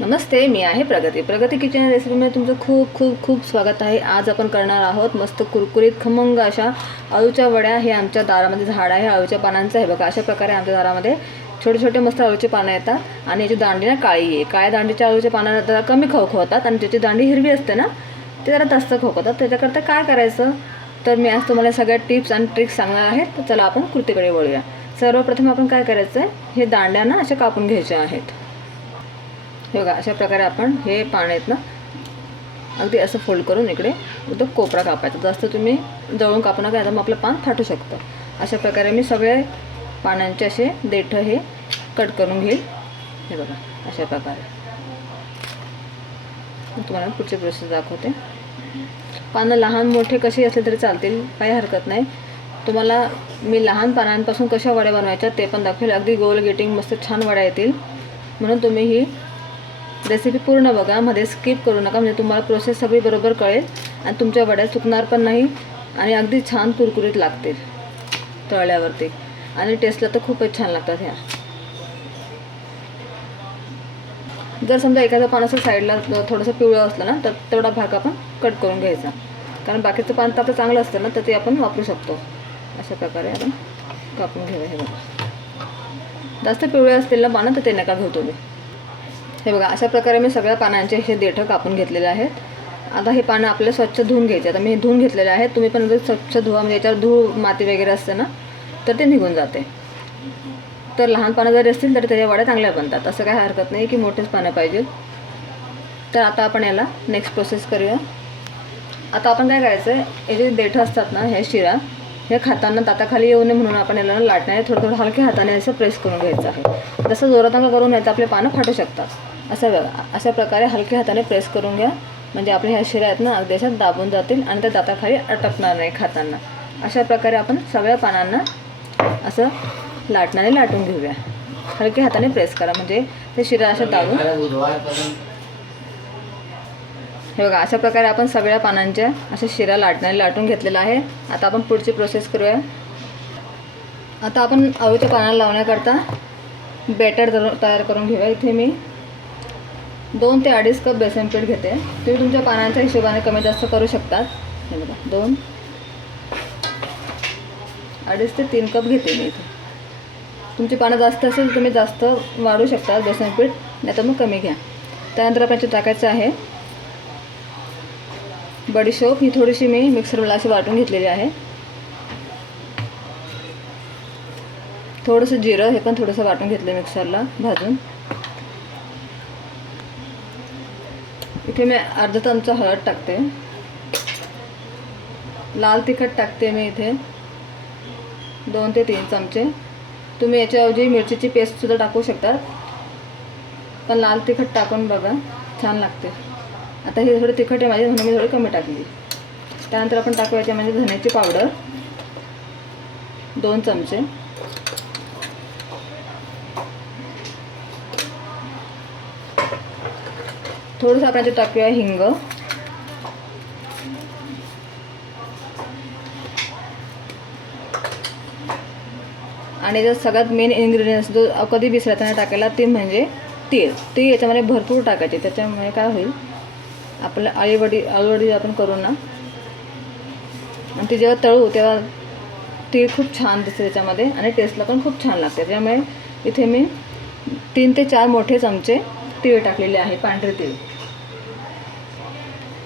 नमस्ते मी आहे प्रगती. प्रगती किचन रेसिपीमध्ये तुमचं खूप खूप खूप स्वागत आहे. आज आपण करणार आहोत मस्त कुरकुरीत खमंग अशा अळूच्या वड्या. हे आमच्या दारामध्ये झाड आहे. अळूच्या पानांचं आहे. बघा अशा प्रकारे आमच्या दारामध्ये छोटे छोटे मस्त अळूचे पानं येतात आणि याची दांडी ना काळी आहे. काळ्या दांडीच्या अळूच्या पानं जरा कमी खवखवतात आणि ज्याची दांडी हिरवी असते ना ते जरा जास्त खवखवतात. त्याच्याकरता काय करायचं? तर मी आज तुम्हाला सगळ्या टिप्स आणि ट्रिक्स सांगणार आहे. तर चला आपण कृतीकडे वळूया. सर्वप्रथम आपण काय करायचं आहे हे दांड्या ना अशा कापून घ्यायच्या आहेत. हे बघा अशा प्रकारे आपण हे पान आहेत ना अगदी असं फोल्ड करून इकडे एकदम कोपरा कापायचा. जास्त तुम्ही जवळून कापू नका आता मग आपलं पान फाटू शकतं. अशा प्रकारे मी सगळे पानांचे असे देठं हे कट करून घेईल. हे बघा अशा प्रकारे. तुम्हाला पुढची प्रोसेस दाखवते. पानं लहान मोठे कसे असले तरी चालतील काही हरकत नाही. तुम्हाला मी लहान पानांपासून कशा वड्या बनवायच्या ते पण दाखवेल. अगदी गोल गेटिंग मस्त छान वड्या येतील. म्हणून तुम्ही ही रेसिपी पूर्ण बघा मध्ये स्किप करू नका म्हणजे तुम्हाला प्रोसेस सगळी बरोबर कळेल आणि तुमच्या वड्या चुकणार पण नाही आणि अगदी छान कुरकुरीत लागतील तळल्यावरती. आणि टेस्टला तर खूपच छान लागतात ह्या. जर समजा एखादं पान असं साईडला थोडंसं पिवळं असलं ना तर तेवढा भाग आपण कट करून घ्यायचा. कारण बाकीचं पान तर आपलं चांगलं असतं ना तर ते आपण वापरू शकतो. अशा प्रकारे आपण कापून घेऊया हे बघा. जास्त पिवळे असतील ना पानं तर ते नका घेऊ तुम्ही. हे बघा अशा प्रकारे मी सगळ्या पानांचे हे देठं कापून घेतलेले आहेत. आता हे पानं आपल्याला स्वच्छ धुवून घ्यायचे. आता मी हे धुवून घेतलेले आहेत. तुम्ही पण जर स्वच्छ धुवा म्हणजे याच्यावर धूळ माती वगैरे असते ना तर ते निघून जाते. तर लहान पानं जरी असतील तर त्याच्या वड्या चांगल्या बनतात. असं काही हरकत नाही की मोठेच पानं पाहिजेत तर आता आपण याला नेक्स्ट प्रोसेस करूया. आता आपण काय करायचं आहे हे जे देठं असतात ना हे शिरा हे खाताना दाताखाली येऊ नये म्हणून आपण याला लाटण्याने थोडं थोडं हलक्या हाताने असं प्रेस करून घ्यायचं आहे. जसं जोरात करून नाही तर आपले पानं फाटू शकतात. असं बघा अशा प्रकारे हलक्या हाताने प्रेस करून घ्या. म्हणजे आपल्या ह्या शिरा आहेत ना अगदी दाबून जातील आणि त्या दाताखाली अटकणार नाही खाताना. अशा प्रकारे आपण सगळ्या पानांना असं लाटणाने लाटून घेऊया. हलक्या हाताने प्रेस करा. म्हणजे ते शिरा अशा दाबून हे बघा अशा प्रकारे आपण सगळ्या पानांच्या अशा शिरा लाटण्याने लाटून घेतलेला आहे. आता आपण पुढची प्रोसेस करूया. आता आपण अळूच्या पानाला लावण्याकरता बॅटर तयार करून घेऊया. इथे मी दोन ते अडीच कप बेसन पीठ घेते. तुम्ही तुमच्या पानांच्या हिशोबाने कमी जास्त करू शकतात हे बघा दोन. अडीच ते तीन कप घेते मी इथे. तुमची पानं जास्त असेल तर तुम्ही जास्त वाढू शकता बेसन पीठ नाही तर मग कमी घ्या. त्यानंतर आपण टाकायचं आहे बडीशोप ही थोडीशी मी मिक्सरला अशी वाटून घेतलेली आहे. थोडंसं जिरं हे पण थोडंसं वाटून घेतलं मिक्सरला भाजून. इथे मी अर्धा चमचा हळद टाकते. लाल तिखट टाकते मी इथे. दोन ते तीन चमचे. तुम्ही याच्याऐवजी मिरचीची पेस्टसुद्धा टाकू शकतात. पण लाल तिखट टाकून बघा छान लागते. आता हे थोडं तिखट आहे माझी म्हणून मी थोडी कमी टाकली. त्यानंतर आपण टाकू याच्यामध्ये धण्याची पावडर. दोन चमचे. थोडंसं आपण याच्यात टाकूया हिंग. आणि जर सगळ्यात मेन इन्ग्रेडियंट्स जो कधी विसरायचा टाकायला ते म्हणजे तेल ते याच्यामध्ये भरपूर टाकायचे त्याच्यामुळे काय होईल? आपलं आळीवडी आळूवडी आपण करू ना. आणि ते जेव्हा तळू तेव्हा तीळ खूप छान दिसते त्याच्यामध्ये आणि टेस्टला पण खूप छान लागते. त्यामुळे इथे मी तीन ते चार मोठे चमचे तीळ टाकलेले आहे पांढरे तीळ.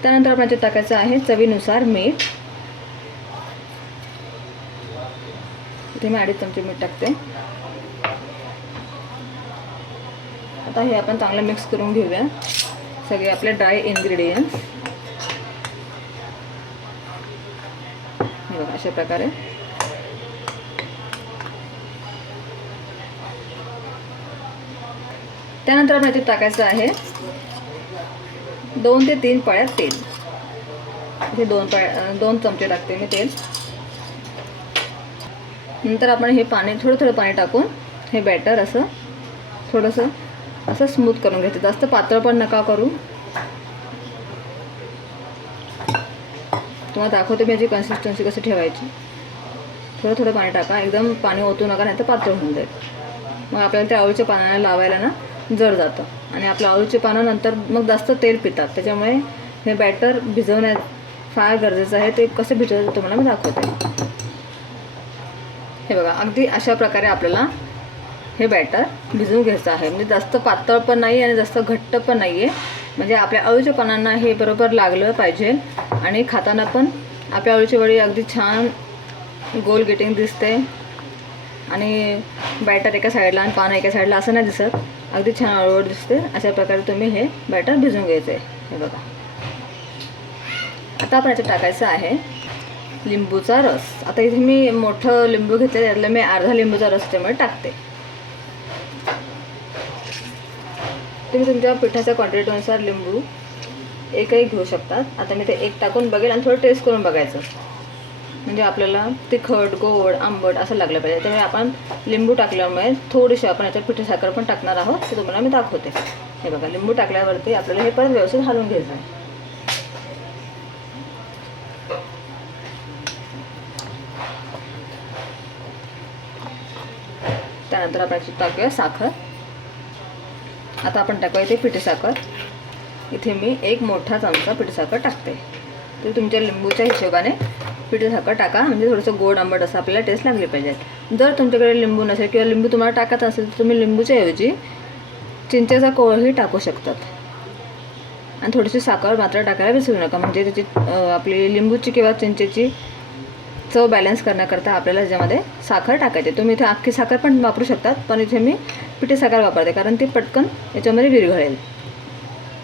त्यानंतर आपण याच्यात टाकायचं आहे चवीनुसार मीठ. इथे मी अडीच चमचे मीठ टाकते. आता हे आपण चांगलं मिक्स करून घेऊया. सगळे आपले ड्राय इन्ग्रेडियंट्स हे बघा अशा प्रकारे. त्यानंतर आपण याच्यात टाकायचं आहे दोन ते तीन पाळ्यात तेल. इथे दोन पाळ्या दोन चमचे टाकते मी तेल. नंतर आपण हे पाणी थोडं थोडं पाणी टाकून हे बॅटर असं थोडंसं असं स्मूथ करून घ्यायचं. जास्त पातळ पण नका करू. तुम्हाला दाखवते मी याची कन्सिस्टन्सी कशी ठेवायची. थोडं थोडं पाणी टाका. एकदम पाणी ओतू नका नाही तर पातळ होऊन जाईल. मग आपल्याला त्या आवळीच्या पानाला लावायला ना जड जातं. आणि आपलं आळूचे पानं नंतर मग जास्त तेल पितात. त्याच्यामुळे हे बॅटर भिजवण्यात फार गरजेचं आहे. ते कसं भिजवायचं तुम्हाला मी दाखवते. हे बघा अगदी अशा प्रकारे आपल्याला हे बॅटर भिजवून घ्यायचं आहे. म्हणजे जास्त पातळ पण नाही आणि जास्त घट्ट पण नाही आहे म्हणजे आपल्या अळूच्या पानांना हे बरोबर लागलं पाहिजे. आणि खाताना पण आपल्या अळूची वडी अगदी छान गोल गेटिंग दिसते. आणि बॅटर एका साईडला आणि पानं एका साईडला असं नाही दिसत. अगदी छान अळूवड दिसते अशा प्रकारे तुम्ही हे बॅटर भिजवून घ्यायचं आहे हे बघा. आता आपण याच्यात टाकायचं आहे लिंबूचा रस. आता इथे मी मोठं लिंबू घेतलं त्यातलं मी अर्धा लिंबूचा रस त्यामुळे टाकते. तुम्ही तुमच्या पिठाच्या क्वांटिटीनुसार लिंबू एकही घेऊ शकतात. आता मी ते एक टाकून बघेल आणि थोडं टेस्ट करून बघायचं. म्हणजे आपल्याला तिखट गोड आंबट असं लागलं पाहिजे. त्यामुळे आपण लिंबू टाकल्यामुळे थोडीशी आपण याच्यात पिठी साखर पण टाकणार आहोत. ते तुम्हाला मी दाखवते. हे बघा लिंबू टाकल्यावरती आपल्याला हे परत व्यवस्थित हलवून घ्यायचं आहे. त्यानंतर आपण याच्यात टाकूया साखर. आता आपण टाकूया इथे पिठी साखर. इथे मी एक मोठा चमचा पिठी साखर टाकते. तर तुमच्या लिंबूच्या हिशोबाने पिठी साखर टाका म्हणजे थोडंसं गोड आंबट असं आपल्याला टेस्ट लागली पाहिजे. जर तुमच्याकडे लिंबू नसेल किंवा लिंबू तुम्हाला टाकत असेल तर तुम्ही लिंबूच्या ऐवजी चिंचेचा कोळही टाकू शकतात. आणि थोडीशी साखर मात्र टाकायला विसरू नका म्हणजे त्याची आपली लिंबूची किंवा चिंचेची चव बॅलन्स करण्याकरता आपल्याला त्याच्यामध्ये साखर टाकायची. तुम्ही इथे अख्खी साखर पण वापरू शकतात पण इथे मी पिठी साखर वापरते कारण ती पटकन याच्यामध्ये विरघळेल.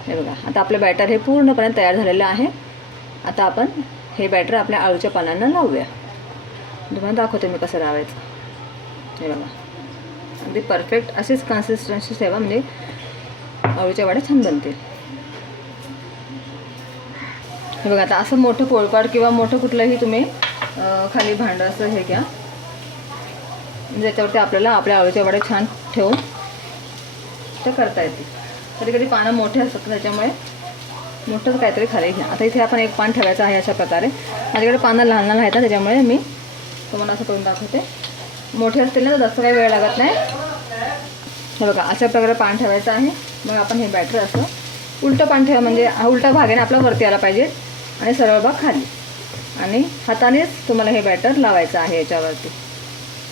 हे बघा आता आपलं बॅटर हे पूर्णपणे तयार झालेलं आहे. आता आपण हे बॅटर आपल्या आळूच्या पानांना लावूया. तुम्हाला दाखवते मी कसं लावायचं. हे बघा. अगदी परफेक्ट अशीच कन्सिस्टन्सी ठेवा म्हणजे आळूच्या वड्या छान बनतील. हे बघा आता असं मोठं पोळपाट किंवा मोठं कुठलंही तुम्ही खाली भांडं असं हे घ्या. ज्याच्यावरती आपल्याला आपल्या आळूच्या वड्या छान ठेवून ते करता येते कधी कधी पानं मोठे असतात त्याच्यामुळे मोठंच काहीतरी खाली घ्या. आता इथे आपण एक पान ठेवायचं आहे अशा प्रकारे. माझ्याकडे पानं लहान लहान आहेत ना त्याच्यामुळे मी तुम्हाला असं करून दाखवते. मोठे असतील ना तर जास्त काही वेळ लागत नाही. हे बघा अशा प्रकारे पान ठेवायचं आहे. मग आपण हे बॅटर असं उलटं पान ठेवा म्हणजे हा उलटा भाग आहे ना आपला वरती आला पाहिजे. आणि सरळ भाग खाली. आणि हातानेच तुम्हाला हे बॅटर लावायचं आहे याच्यावरती.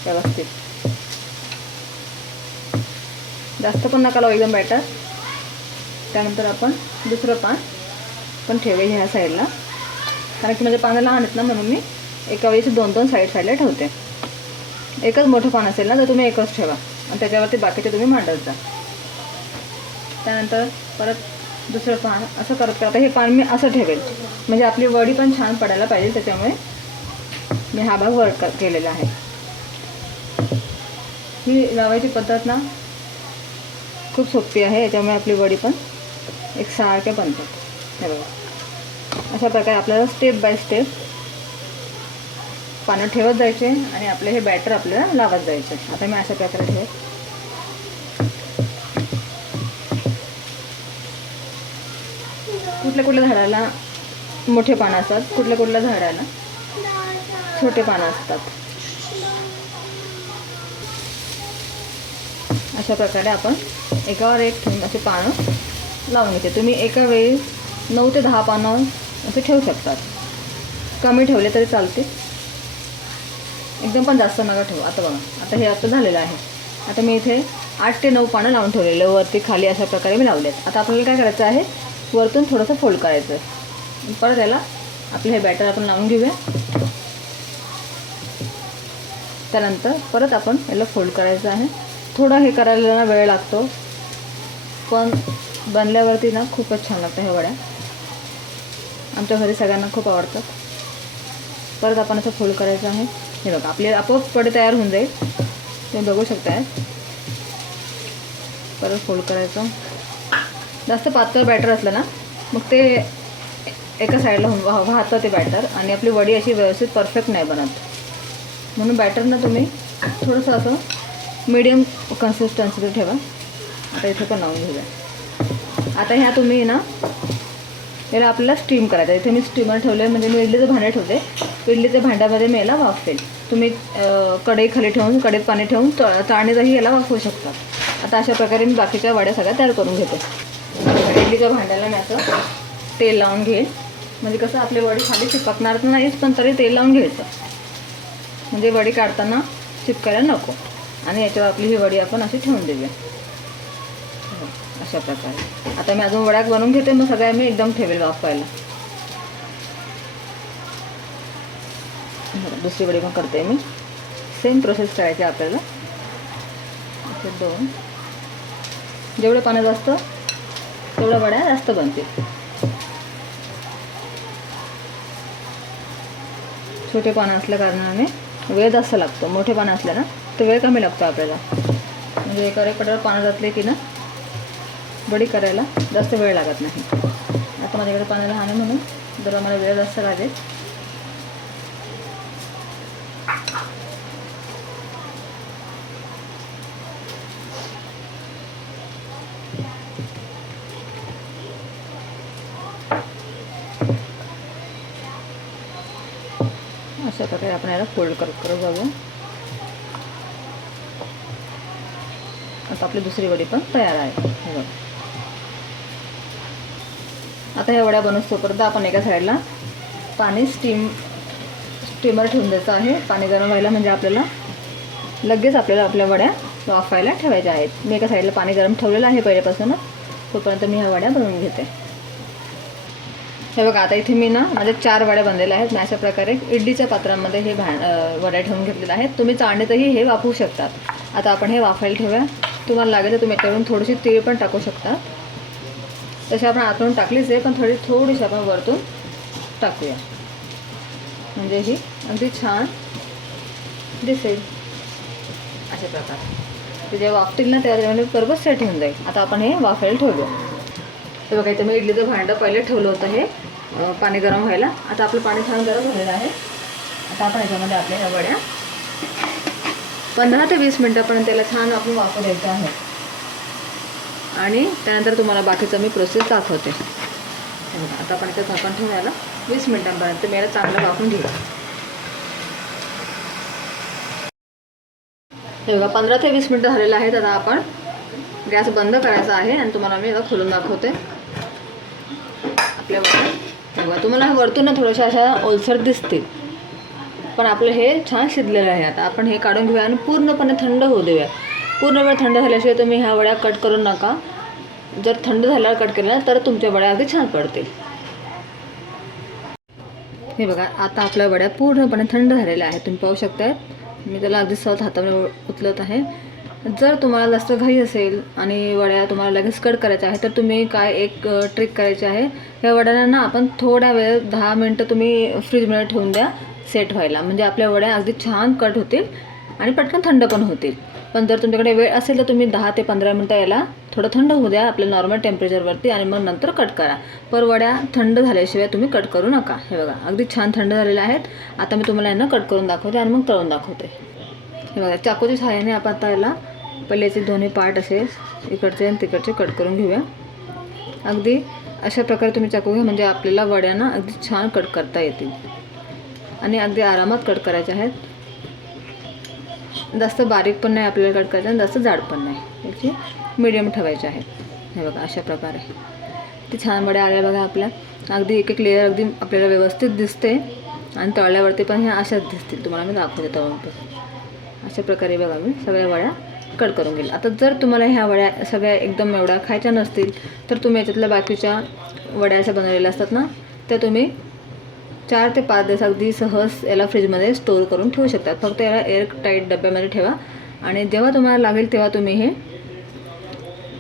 व्यवस्थित. जास्त पण नका लावू एकदम बॅटर त्यानंतर आपण दुसरं पान पण ठेवे ह्या साईडला कारण की माझे पानं लहान आहेत ना म्हणून मी एका वेळेस दोन दोन साईड साईडला ठेवते. एकच मोठं पान असेल ना तर तुम्ही एकच ठेवा. आणि त्याच्यावरती बाकीचे तुम्ही मांडत जा. त्यानंतर परत दुसरं पान असं करत करता हे पान मी असं ठेवेल. म्हणजे आपली वडी पण छान पडायला पाहिजे त्याच्यामुळे मी हा भाग वर केलेला आहे. ही लावायची पद्धत ना खूप सोपी आहे याच्यामुळे आपली वडी पण एक सारख्या बनतात. हे बघा अशा प्रकारे आपल्याला स्टेप बाय स्टेप पानं ठेवत जायचे आणि आपले हे बॅटर आपल्याला लावत जायचे. आता मी अशा प्रकारे ठेव कुठल्या कुठल्या झाडाला मोठे पानं असतात कुठल्या कुठल्या झाडाला छोटे पानं असतात. अशा प्रकारे आपण एकावर एक ठेवून असे पानं लावून घेते. तुम्ही एका वेळी नऊ ते दहा पानं असे ठेवू शकतात. कमी ठेवले तरी चालते एकदम पण जास्त नका ठेवू. आता बघा आता हे असं झालेलं आहे. आता मी इथे आठ ते नऊ पानं लावून ठेवलेलं. वरती खाली अशा प्रकारे मी लावलेत. आता आपल्याला काय करायचं आहे? वरतून थोडंसं फोल्ड करायचं आहे परत याला आपलं हे बॅटर आपण लावून घेऊया. त्यानंतर परत आपण याला फोल्ड करायचं आहे. थोडं हे करायला ना वेळ लागतो. पण बनल्यावरती ना खूपच छान लागतं ह्या वड्या. आमच्या घरी सगळ्यांना खूप आवडतात परत आपण असं फोल्ड करायचं आहे. हे बघा आपले आपोआप पडे तयार होऊन जाईल. तुम्ही बघू शकताय. परत फोल्ड करायचं. जास्त पातळ बॅटर असलं ना मग ते एका साईडला होऊन वा वाहतं ते बॅटर आणि आपली वडी अशी व्यवस्थित परफेक्ट नाही बनत. म्हणून बॅटरनं तुम्ही थोडंसं असं मीडियम कन्सिस्टन्सीचं ठेवा. आता इथं पण लावून घेऊया. आता ह्या तुम्ही ना याला आपल्याला स्टीम करायचं आहे. इथे मी स्टीमर ठेवलं म्हणजे मी इडलीचं भांडं ठेवते. इडलीच्या भांड्यामध्ये मी याला वाफेल. तुम्ही अं, कढई खाली ठेवून कढईत पाणी ठेवून त चाळणीतही याला वाफवू शकता आता अशा प्रकारे मी बाकीच्या वड्या सगळ्या तयार करून घेते. इडलीच्या भांड्याला मी असं तेल लावून घेईल. म्हणजे कसं आपले वडी खाली चिपकणार तर नाहीच पण तरी तेल लावून घ्यायचं. म्हणजे वडी काढताना चिपकायला नको. आणि याच्यावर आपली ही वडी आपण अशी ठेवून देऊया. अशा प्रकारे. आता मी अजून वड्याक बनवून घेते मग सगळ्या मी एकदम ठेवेल वाफवायला. बरं, दुसरी वडी पण करते मी. सेम प्रोसेस करायची आहे आपल्याला. असे दोन. जेवढे पानं जास्त तेवढ्या वड्या जास्त बनतील. छोटे पानं असल्या कारणाने वेळ जास्त लागतो. मोठे पानं असल्या ना तर वेळ कमी लागतो आपल्याला. म्हणजे एका कटर पानं जातले की ना वडी करायला जास्त वेळ लागत नाही. आता माझ्याकडे पाण्याला लहान आहे म्हणून जरा मला वेळ जास्त लागेल. अशा प्रकारे आपण याला फोल्ड करत करत जाऊ आता आपली दुसरी वडी पण तयार आहे. बघा. आता ह्या वड्या बनवून आपण एका साईडला पाणी स्टीम स्टीमर ठेवून द्यायचं आहे. पाणी गरम व्हायला म्हणजे आपल्याला लगेच आपल्याला आपल्या वड्या वाफायला ठेवायच्या आहेत. मी एका साईडला पाणी गरम ठेवलेलं आहे पहिल्यापासूनच तोपर्यंत मी ह्या वड्या बनवून घेते. हे बघा आता इथे मी ना माझ्या चार वड्या बनलेल्या आहेत. मी अशा प्रकारे इडलीच्या पात्रांमध्ये हे भां वड्या ठेवून घेतलेल्या आहेत. तुम्ही चाळणीतही हे वापरू शकतात आता आपण हे वाफायला ठेवूया. तुम्हाला लागेल तर तुम्ही याच्यावरून थोडीशी तीळ पण टाकू शकता. तशी आपण आतून टाकलीच आहे पण थोडी थोडीशी आपण वरतून टाकूया. म्हणजे ही अगदी छान दिसेल. अशा प्रकारे. ते जेव्हा वाफतील ना त्याच्यामध्ये बरोबर सेट होऊन जाईल. आता आपण हे वाफायला ठेवूया. हे बघा इथं मी इडलीचं भांडं पहिले ठेवलं होतं हे पाणी गरम व्हायला. आता आपलं पाणी छान गरम झालेलं आहे. आता आपण याच्यामध्ये आपल्या ह्या वड्या पंधरा ते वीस मिनटापर्यंत त्याला छान आपण वापर द्यायचं आहे. आणि त्यानंतर तुम्हाला बाकीचं मी प्रोसेस दाखवते. बघा आता आपण इथं झाकण ठेवून याला वीस मिनटांपर्यंत. मी याला चांगलं वाकून घेऊ हे बघा पंधरा ते वीस मिनटं झालेलं आहेत. आता आपण गॅस बंद करायचा आहे आणि तुम्हाला मी आता खोलून दाखवते. आपल्या बघा तुम्हाला वरतून ना थोड्याशा अशा ओलसर दिसतील. पण आपलं हे छान शिजलेलं आहे आता. आपण हे काढून घेऊया आणि पूर्णपणे थंड होऊ देऊया. पूर्ण वेळ थंड झाल्याशिवाय तुम्ही ह्या वड्या कट करू नका. जर थंड झाल्यावर कट केल्या तर तुमच्या वड्या अगदी छान पडतील. हे बघा आता आपल्या वड्या पूर्णपणे थंड झालेल्या आहेत. तुम्ही पाहू शकता मी त्याला अगदी सहज हाताने उचलत आहे. जर तुम्हाला जास्त घाई असेल आणि वड्या तुम्हाला लगेच कट करायच्या आहे तर तुम्ही काय एक ट्रिक करायची आहे? या वड्यांना ना आपण थोड्या वेळ दहा मिनटं तुम्ही फ्रीजमध्ये ठेवून द्या सेट व्हायला. म्हणजे आपल्या वड्या अगदी छान कट होतील आणि पटकन थंड पण होतील. पण जर तुमच्याकडे वेळ असेल तर तुम्ही दहा ते पंधरा मिनटं याला थोडं थंड होऊ द्या आपल्या नॉर्मल टेम्परेचरवरती आणि मग नंतर कट करा. परवड्या थंड झाल्याशिवाय तुम्ही कट करू नका. हे बघा अगदी छान थंड झालेल्या आहेत. आता मी तुम्हाला यांना कट करून दाखवते आणि मग तळून दाखवते. हे बघा चाकूच्या सहाय्याने आपण आता याला पहिले याचे दोन्ही पार्ट असे इकडचे आणि तिकडचे कट करून घेऊया. अगदी अशा प्रकारे तुम्ही चाकू घ्या म्हणजे आपल्याला वड्यांना अगदी छान कट करता येतील. आणि अगदी आरामात कट करायचे आहेत. जास्त बारीक पण नाही आपल्याला कट करायचं आणि जास्त जाड पण नाही. याची मीडियम ठेवायचे आहेत. हे बघा अशा प्रकारे. ते छान वड्या आल्या बघा आपल्या. अगदी एक एक लेअर अगदी आपल्याला व्यवस्थित दिसते. आणि तळल्यावरती पण ह्या अशाच दिसतील. तुम्हाला मी दाखवते तळून पण. अशा प्रकारे बघा मी सगळ्या वड्या कट करून घेईल. आता जर तुम्हाला ह्या वड्या सगळ्या एकदम एवढ्या खायच्या नसतील तर तुम्ही याच्यातल्या बाकीच्या वड्या अशा बनवलेल्या असतात ना त्या तुम्ही चार ते पाच दिवस अगदी सहज याला फ्रीजमध्ये स्टोअर करून ठेवू शकतात. फक्त याला एअर टाईट डब्यामध्ये ठेवा. आणि जेव्हा तुम्हाला लागेल तेव्हा तुम्ही हे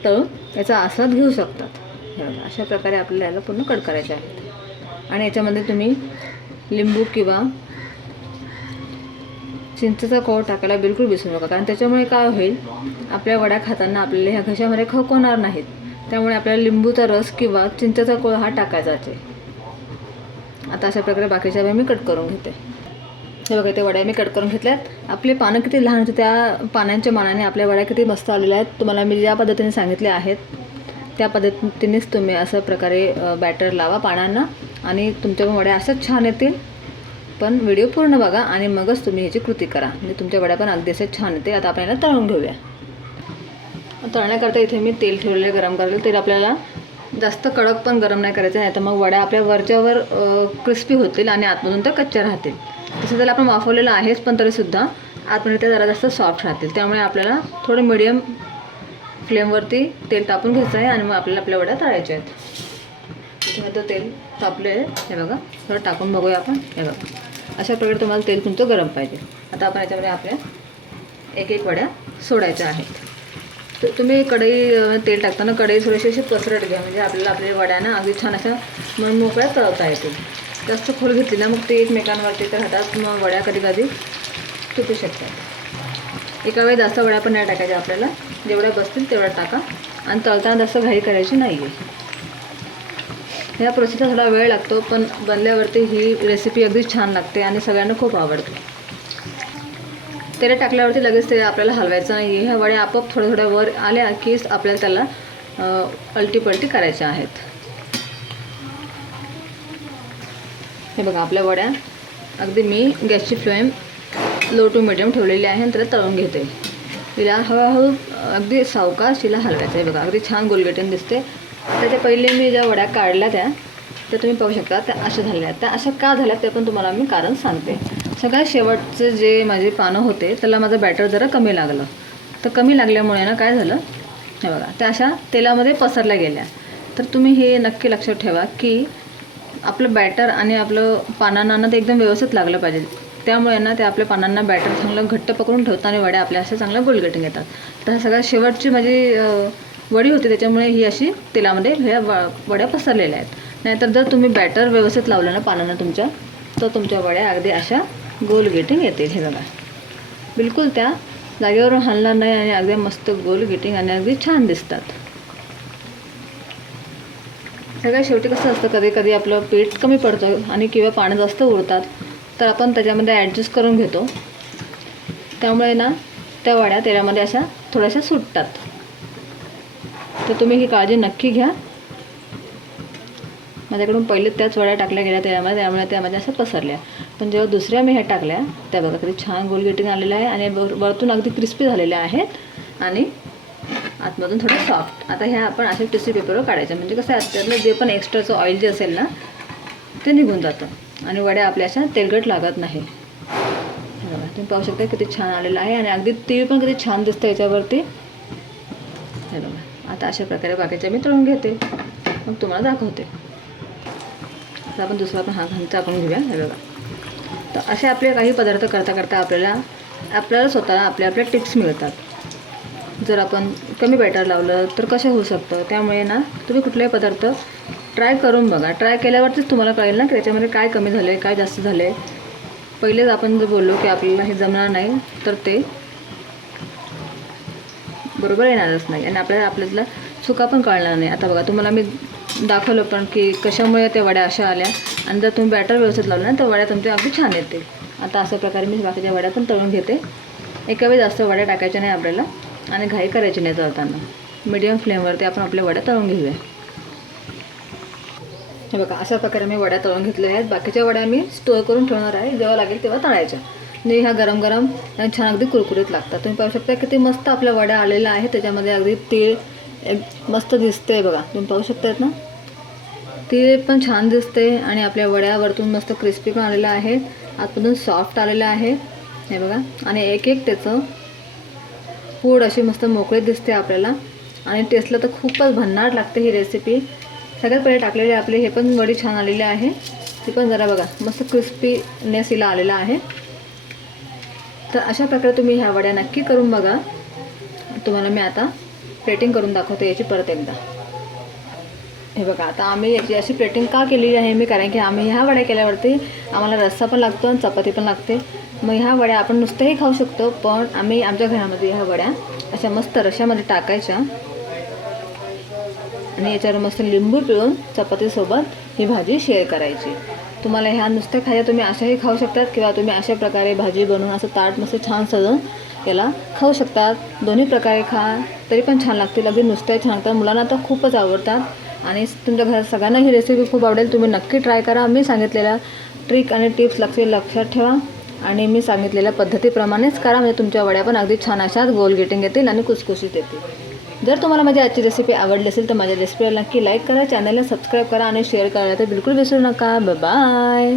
तळून याचा आस्वाद घेऊ शकतात अशा प्रकारे आपल्याला याला पूर्ण कट करायचे आहेत आणि याच्यामध्ये तुम्ही लिंबू किंवा चिंचेचा कोळ टाकायला बिलकुल विसरू नका. कारण त्याच्यामुळे काय होईल आपल्या वड्या खाताना आपल्याला ह्या घशामध्ये खवखवणार नाहीत. त्यामुळे आपल्याला लिंबूचा रस किंवा चिंचेचा कोळ हा टाकायचा आहे. आता अशा प्रकारे बाकीच्या वेळी मी कट करून घेते. हे बघा ते वड्या मी कट करून घेतल्यात. आपले पानं किती लहान होते त्या पानांच्या मानाने आपल्या वड्या किती मस्त आलेल्या आहेत. तुम्हाला मी ज्या पद्धतीने सांगितले आहेत त्या पद्धतीनेच तुम्ही अशा प्रकारे बॅटर लावा पानांना आणि तुमच्या वड्या अशाच छान येतील. पण व्हिडिओ पूर्ण बघा आणि मगच तुम्ही ह्याची कृती करा. म्हणजे तुमच्या वड्या पण अगदी असे छान येते आता आपण याला तळून घेऊया. तळण्याकरता इथे मी तेल ठेवलेलं गरम करायला. तेल आपल्याला जास्त कडक पण गरम नाही करायचं नाही तर मग वड्या आपल्या वरच्यावर क्रिस्पी होतील आणि आतमधून त्या कच्च्या राहतील. तसं त्याला आपण वाफवलेलं आहेच पण तरीसुद्धा आतमध्ये त्या जरा जास्त सॉफ्ट राहतील. त्यामुळे आपल्याला थोडं मिडियम फ्लेमवरती तेल तापून घ्यायचं आहे आणि मग आपल्याला आपल्या वड्या तळायच्या आहेत. इथे तेल तापले आहे हे बघा. थोडं टाकून बघूया आपण हे बघा. अशा प्रकारे तुम्हाला तेल तुमचं गरम पाहिजे. आता आपण याच्यामध्ये आपल्या एक एक वड्या सोडायच्या आहेत. तर तुम्ही कढई तेल टाकताना कढई थोडीशी अशी पसरट घ्या. म्हणजे आपल्याला आपल्या वड्यानं अगदी छान अशा मन मोकळ्या तळता येतील. जास्त खोल घेतली ना मग ते एकमेकांवरती तर हातात मग वड्या कधी कधी तुटू शकतात. एका वेळी जास्त वड्या पण नाही टाकायच्या आपल्याला. जेवढ्या बसतील तेवढ्या टाका. आणि तळताना जास्त घाई करायची नाही आहे ह्या प्रोसेसला थोडा वेळ लागतो पण बनल्यावरती ही रेसिपी अगदी छान लागते आणि सगळ्यांना खूप आवडते. तेल टाकल्यावरती लगेच ते आपल्याला हलवायचं नाही. ह्या वड्या आपोआप थोड्या थोड्या वर आल्या की आपल्याला त्याला अ, पलटी करायच्या आहेत. हे बघा आपल्या वड्या. अगदी मी गॅसची फ्लेम लो टू मिडियम ठेवलेली आहे आणि त्याला तळून घेते. तिला हळूहळू अगदी सावकाश तिला हलवायचं आहे. बघा अगदी छान गोलगेटन दिसते. त्याच्या पहिले मी ज्या वड्या काढल्या त्या त्या तुम्ही पाहू शकता त्या अशा झाल्या. त्या अशा का झाल्या ते पण तुम्हाला मी कारण सांगते. सगळ्यात शेवटचे जे माझे पानं होते त्याला माझं बॅटर जरा कमी लागलं. तर कमी लागल्यामुळे ना काय झालं? हे बघा त्या अशा तेलामध्ये पसरल्या गेल्या. तर तुम्ही हे नक्की लक्षात ठेवा की आपलं बॅटर आणि आपलं पानांना ना ते एकदम व्यवस्थित लागलं पाहिजे. त्यामुळे ना ते आपल्या पानांना बॅटर चांगलं घट्ट पकडून ठेवतात आणि वड्या आपल्या अशा चांगल्या गोलगेटिंग येतात तर ह्या सगळ्यात शेवटची माझी वडी होती त्याच्यामुळे ही अशी तेलामध्ये ह्या व- वड्या पसरलेल्या आहेत. नाहीतर जर तुम्ही बॅटर व्यवस्थित लावलं ना पानांना तुमच्या तर तुमच्या वड्या अगदी अशा गोल गेटिंग येतील हे बघा. बिलकुल त्या जागेवरून हलणार नाही आणि अगदी मस्त गोल गेटिंग आणि अगदी छान दिसतात. सगळ्या शेवटी कसं असतं कधी कधी आपलं पीठ कमी पडतं आणि किंवा पाणी जास्त उरतात तर आपण त्याच्यामध्ये ॲडजस्ट करून घेतो. त्यामुळे ना त्या वड्या तेलामध्ये अशा थोड्याशा सुटतात. तर तुम्ही ही काळजी नक्की घ्या. माझ्याकडून पहिले त्याच वड्या टाकल्या गेल्या त्यामध्ये त्यामुळे त्या माझ्या अशा पसरल्या. पण जेव्हा दुसऱ्या मी ह्या टाकल्या त्या बघा किती छान गोलगेटीने आलेल्या आहे आणि वर- वरतून अगदी क्रिस्पी झालेल्या आहेत आणि आतमधून थोडं सॉफ्ट आता ह्या आपण अशा टिश्यू पेपरवर काढायच्या. म्हणजे कसं आहे त्यातलं जे पण एक्स्ट्राचं ऑइल जे असेल ना ते निघून जातं. आणि वड्या आपल्या अशा तेलकट लागत नाही. बघा तुम्ही पाहू शकता किती छान आलेलं आहे आणि अगदी तीळ पण किती छान दिसतं याच्यावरती. हे बघा आता अशा प्रकारे बाकीच्या मी तळून घेते. मग तुम्हाला दाखवते. आता आपण दुसरा पण हा घालचा आपण घेऊया. हे बघा. तर असे आपले काही पदार्थ करता करता आपल्याला आपल्याला स्वतःला आपल्या आपल्या टिप्स मिळतात. जर आपण कमी बॅटर लावलं तर कसं होऊ शकतं? त्यामुळे ना तुम्ही कुठलाही पदार्थ ट्राय करून बघा. ट्राय केल्यावरतीच तुम्हाला कळेल ना की त्याच्यामध्ये काय कमी झालं आहे काय जास्त झालं आहे पहिलेच आपण जर बोललो की आपल्याला हे जमणार नाही तर ते बरोबर येणारच नाही आणि आपल्याला आपल्याला चुका पण कळणार नाही. आता बघा तुम्हाला मी दाखवलं पण की कशामुळे त्या वड्या अशा आल्या. आणि जर तुम्ही बॅटर व्यवस्थित लावलं ना तर वड्या तुमच्या अगदी छान येतील. आता अशा प्रकारे मी बाकीच्या वड्या पण तळून घेते. एका वेळी जास्त वड्या टाकायच्या नाही आपल्याला आणि घाई करायची नाही तळताना. मिडियम फ्लेमवरती आपण आपल्या वड्या तळून घेऊया. हे बघा अशा प्रकारे मी वड्या तळून घेतल्या आहेत. बाकीच्या वड्या मी स्टोअर करून ठेवणार आहे. जेव्हा लागेल तेव्हा तळायच्या. म्हणजे ह्या गरम गरम आणि छान अगदी कुरकुरीत लागतात. तुम्ही पाहू शकता किती मस्त आपल्या वड्या आलेल्या आहेत. त्याच्यामध्ये अगदी तीळ एक मस्त दिसते बघा. तुम्ही पाहू शकतात ना? ते पण छान दिसते आणि आपल्या वड्यावरतून मस्त क्रिस्पी पण आलेलं आहे. आतमधून सॉफ्ट आलेलं आहे. हे बघा. आणि एक एक त्याचं पूड अशी मस्त मोकळी दिसते आपल्याला. आणि टेस्टला तर खूपच भन्नाट लागते ही रेसिपी सगळ्यात पहिले टाकलेले आपले हे पण वडी छान आलेली आहे. ती पण जरा बघा. मस्त क्रिस्पीनेस हिला आलेला आहे. तर अशा प्रकारे तुम्ही ह्या वड्या नक्की करून बघा. तुम्हाला मी आता प्लेटिंग करून दाखवते याची परत एकदा. हे बघा आता आम्ही याची अशी प्लेटिंग का केलेली आहे मी कारण की आम्ही ह्या वड्या केल्यावरती आम्हाला रस्सा पण लागतो आणि चपाती पण लागते. मग ह्या वड्या आपण नुसतंही खाऊ शकतो पण आम्ही आमच्या घरामध्ये ह्या वड्या अशा मस्त रश्यामध्ये टाकायच्या. आणि याच्यावर मस्त लिंबू पिळून चपातीसोबत ही भाजी शेअर करायची. तुम्हाला ह्या नुसत्या खायला तुम्ही अशाही खाऊ शकतात किंवा तुम्ही अशा प्रकारे भाजी बनवून असं ताट मस्त छान सजवून याला खाऊ शकतात. दोन्ही प्रकारे खा तरी पण छान लागतील अगदी नुसत्या छान लागतात. मुलांना तर खूपच आवडतात. आणि तुमच्या घरात सगळ्यांना ही रेसिपी खूप आवडेल. तुम्ही नक्की ट्राय करा. मी सांगितलेल्या ट्रिक आणि टिप्स लक्ष लक्षात ठेवा. आणि मी सांगितलेल्या पद्धतीप्रमाणेच करा. म्हणजे तुमच्या वड्या पण अगदी छान अशाच गोल गेटिंग येतील आणि कुसकुशीत येतील. जर तुम्हाला माझी आजची रेसिपी आवडली असेल तर माझ्या रेसिपीला नक्की लाईक करा. चॅनलला सबस्क्राईब करा आणि शेअर करायला तर बिलकुल विसरू नका. बाय